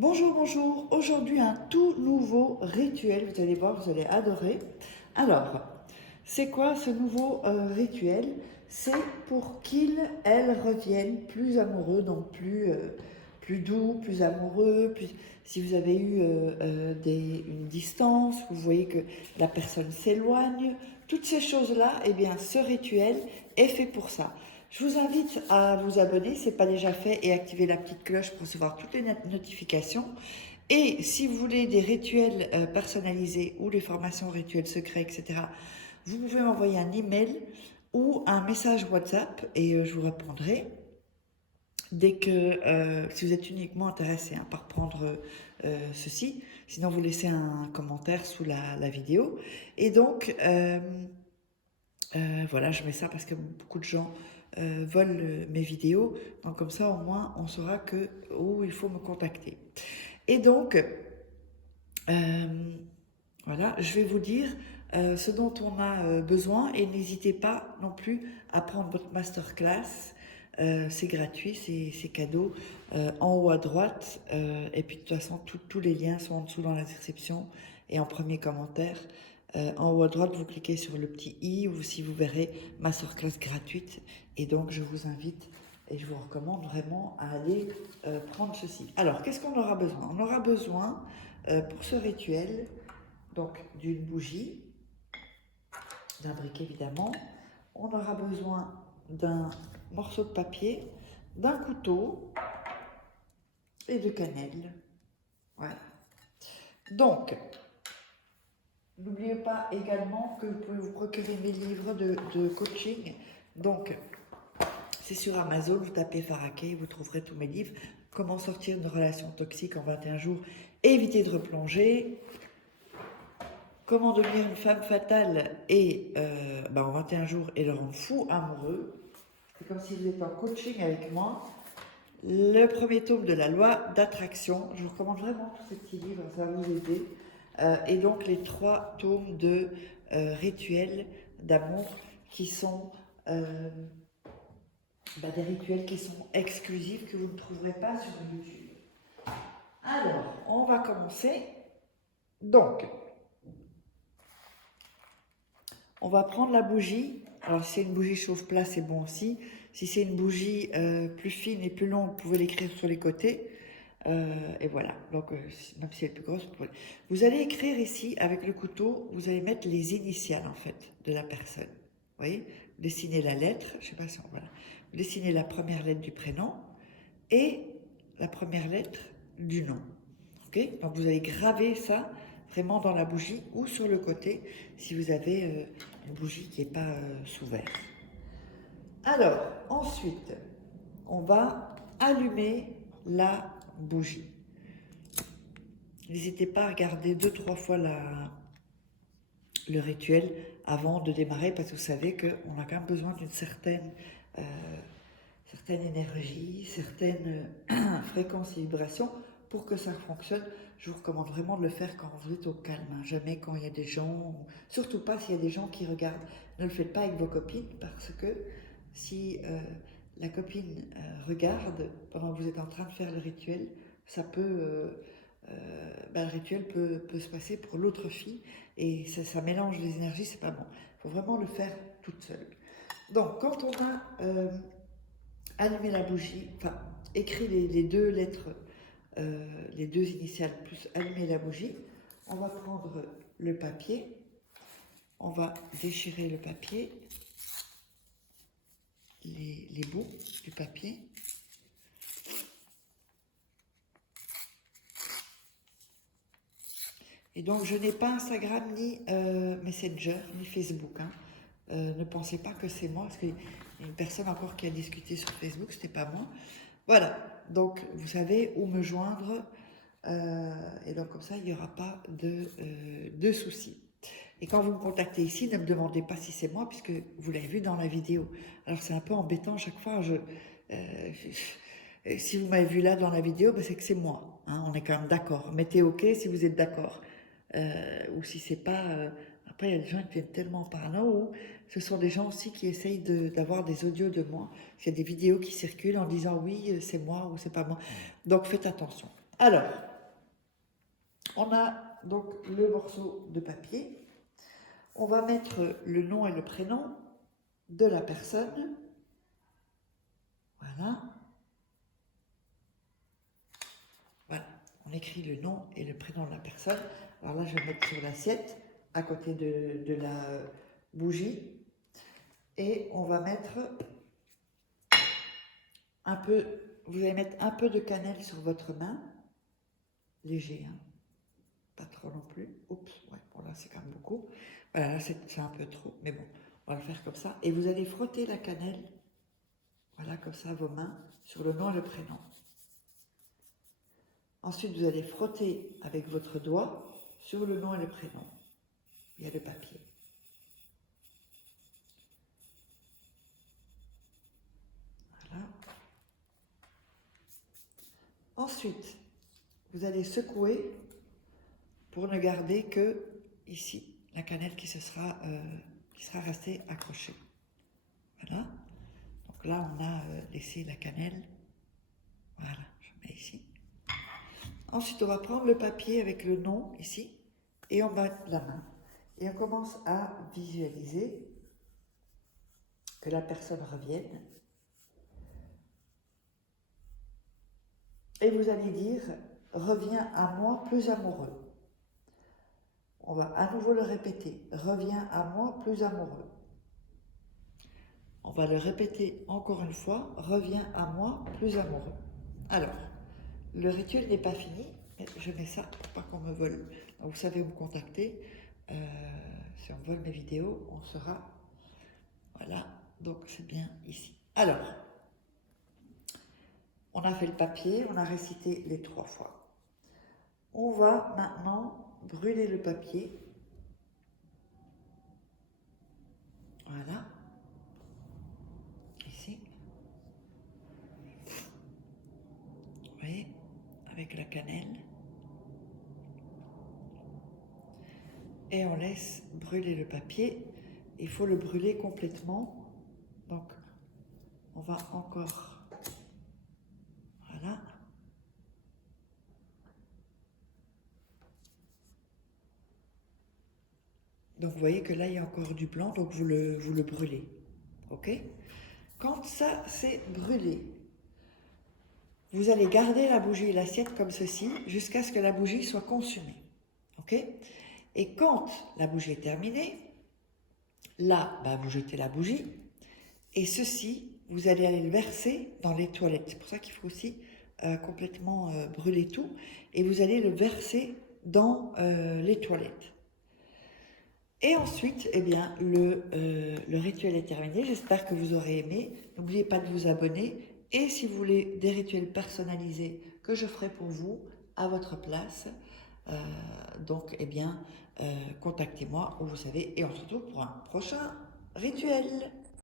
Bonjour, bonjour. Aujourd'hui, un tout nouveau rituel. Vous allez voir, vous allez adorer. Alors, c'est quoi ce nouveau rituel? C'est pour qu'ils, elles reviennent plus amoureux, donc plus doux, plus amoureux. Si vous avez eu une distance, vous voyez que la personne s'éloigne, toutes ces choses-là, eh bien, ce rituel est fait pour ça. Je vous invite à vous abonner, si ce n'est pas déjà fait, et activer la petite cloche pour recevoir toutes les notifications. Et si vous voulez des rituels personnalisés ou des formations rituels secrets, etc., vous pouvez m'envoyer un email ou un message WhatsApp et je vous répondrai dès que, si vous êtes uniquement intéressé par prendre ceci. Sinon, vous laissez un commentaire sous la vidéo. Et donc, voilà, je mets ça parce que beaucoup de gens volent mes vidéos. Donc comme ça, au moins, on saura où il faut me contacter. Et donc, voilà, je vais vous dire ce dont on a besoin et n'hésitez pas non plus à prendre votre masterclass. C'est gratuit, c'est cadeau. En haut à droite, et puis de toute façon, tous les liens sont en dessous dans la description et en premier commentaire. En haut à droite, vous cliquez sur le petit i ou si vous verrez masterclass gratuite. Et donc, je vous invite et je vous recommande vraiment à aller prendre ceci. Alors, qu'est-ce qu'on aura besoin? On aura besoin pour ce rituel donc d'une bougie, d'un briquet évidemment. On aura besoin d'un morceau de papier, d'un couteau et de cannelle. Voilà. Donc, n'oubliez pas également que vous pouvez vous procurer mes livres de coaching. Donc, c'est sur Amazon, vous tapez Faraké, vous trouverez tous mes livres. Comment sortir d'une relation toxique en 21 jours, éviter de replonger. Comment devenir une femme fatale et en 21 jours et le rendre fou amoureux. C'est comme si vous étiez en coaching avec moi. Le premier tome de la loi d'attraction. Je vous recommande vraiment tous ces petits livres, ça va vous aider. Et donc les 3 tomes de rituels d'amour qui sont des rituels qui sont exclusifs, que vous ne trouverez pas sur YouTube. Alors, on va commencer. Donc, on va prendre la bougie. Alors, si c'est une bougie chauffe-plat, c'est bon aussi. Si c'est une bougie plus fine et plus longue, vous pouvez l'écrire sur les côtés. Et voilà. Donc, même si elle est plus grosse, vous allez écrire ici avec le couteau, vous allez mettre les initiales en fait de la personne. Vous voyez? Dessinez la lettre, je sais pas si voilà. Vous dessinez la première lettre du prénom et la première lettre du nom. Ok? Donc, vous allez graver ça vraiment dans la bougie ou sur le côté si vous avez une bougie qui n'est pas sous verre. Alors, ensuite, on va allumer la bougie. N'hésitez pas à regarder 2-3 fois le rituel avant de démarrer parce que vous savez qu'on a quand même besoin d'une certaine énergie, certaines fréquences et vibrations pour que ça fonctionne. Je vous recommande vraiment de le faire quand vous êtes au calme, hein. Jamais quand il y a des gens, surtout pas s'il y a des gens qui regardent. Ne le faites pas avec vos copines parce que si la copine regarde pendant que vous êtes en train de faire le rituel, ça peut, le rituel peut se passer pour l'autre fille et ça mélange les énergies, c'est pas bon. Il faut vraiment le faire toute seule. Donc quand on a allumé la bougie, enfin écrit les 2 lettres, les 2 initiales plus allumer la bougie, on va prendre le papier, on va déchirer le papier, les bouts du papier. Et donc je n'ai pas Instagram ni Messenger ni Facebook, hein. Ne pensez pas que c'est moi, parce qu'il y a une personne encore qui a discuté sur Facebook, c'était pas moi. Voilà, donc vous savez où me joindre, et donc comme ça il n'y aura pas de soucis. Et quand vous me contactez ici, ne me demandez pas si c'est moi, puisque vous l'avez vu dans la vidéo. Alors c'est un peu embêtant chaque fois, si vous m'avez vu là dans la vidéo, c'est que c'est moi, hein, on est quand même d'accord. Mettez OK si vous êtes d'accord. Ou si c'est pas... après, il y a des gens qui viennent tellement parano, ou ce sont des gens aussi qui essayent d'avoir des audios de moi. Il y a des vidéos qui circulent en disant oui, c'est moi ou c'est pas moi. Donc faites attention. Alors, On a donc le morceau de papier. On va mettre le nom et le prénom de la personne. Voilà. Voilà. On écrit le nom et le prénom de la personne. Alors là, je vais mettre sur l'assiette, à côté de la bougie. Et on va mettre un peu, vous allez mettre un peu de cannelle sur votre main. Léger, hein. Pas trop non plus. Oups, ouais, bon là c'est quand même beaucoup. Voilà, là c'est un peu trop, mais bon, on va le faire comme ça. Et vous allez frotter la cannelle, voilà, comme ça, vos mains, sur le nom et le prénom. Ensuite, vous allez frotter avec votre doigt sur le nom et le prénom. Il y a le papier. Voilà. Ensuite, vous allez secouer pour ne garder que ici, la cannelle qui sera restée accrochée. Voilà. Donc là, on a laissé la cannelle. Voilà, je mets ici. Ensuite, on va prendre le papier avec le nom ici et on bat la main. Et on commence à visualiser que la personne revienne. Et vous allez dire « Reviens à moi plus amoureux ». On va à nouveau le répéter « Reviens à moi plus amoureux ». On va le répéter encore une fois « Reviens à moi plus amoureux ». Alors, le rituel n'est pas fini, mais je mets ça pour pas qu'on me vole. Donc, vous savez où me contacter. Si on vole mes vidéos, on sera... Voilà, donc c'est bien ici. Alors, on a fait le papier, on a récité les 3 fois. On va maintenant brûler le papier. Voilà. Ici. Vous voyez, avec la cannelle. Et on laisse brûler le papier. Il faut le brûler complètement. Donc, on va encore... Voilà. Donc, vous voyez que là, il y a encore du blanc, donc vous le brûlez. OK? Quand ça s'est brûlé, vous allez garder la bougie et l'assiette comme ceci jusqu'à ce que la bougie soit consumée. OK? Et quand la bougie est terminée, là, vous jetez la bougie et ceci, vous allez aller le verser dans les toilettes. C'est pour ça qu'il faut aussi complètement brûler tout. Et vous allez le verser dans les toilettes. Et ensuite, eh bien, le rituel est terminé. J'espère que vous aurez aimé. N'oubliez pas de vous abonner. Et si vous voulez des rituels personnalisés que je ferai pour vous à votre place, donc, eh bien, contactez-moi, vous savez, et on se retrouve pour un prochain rituel.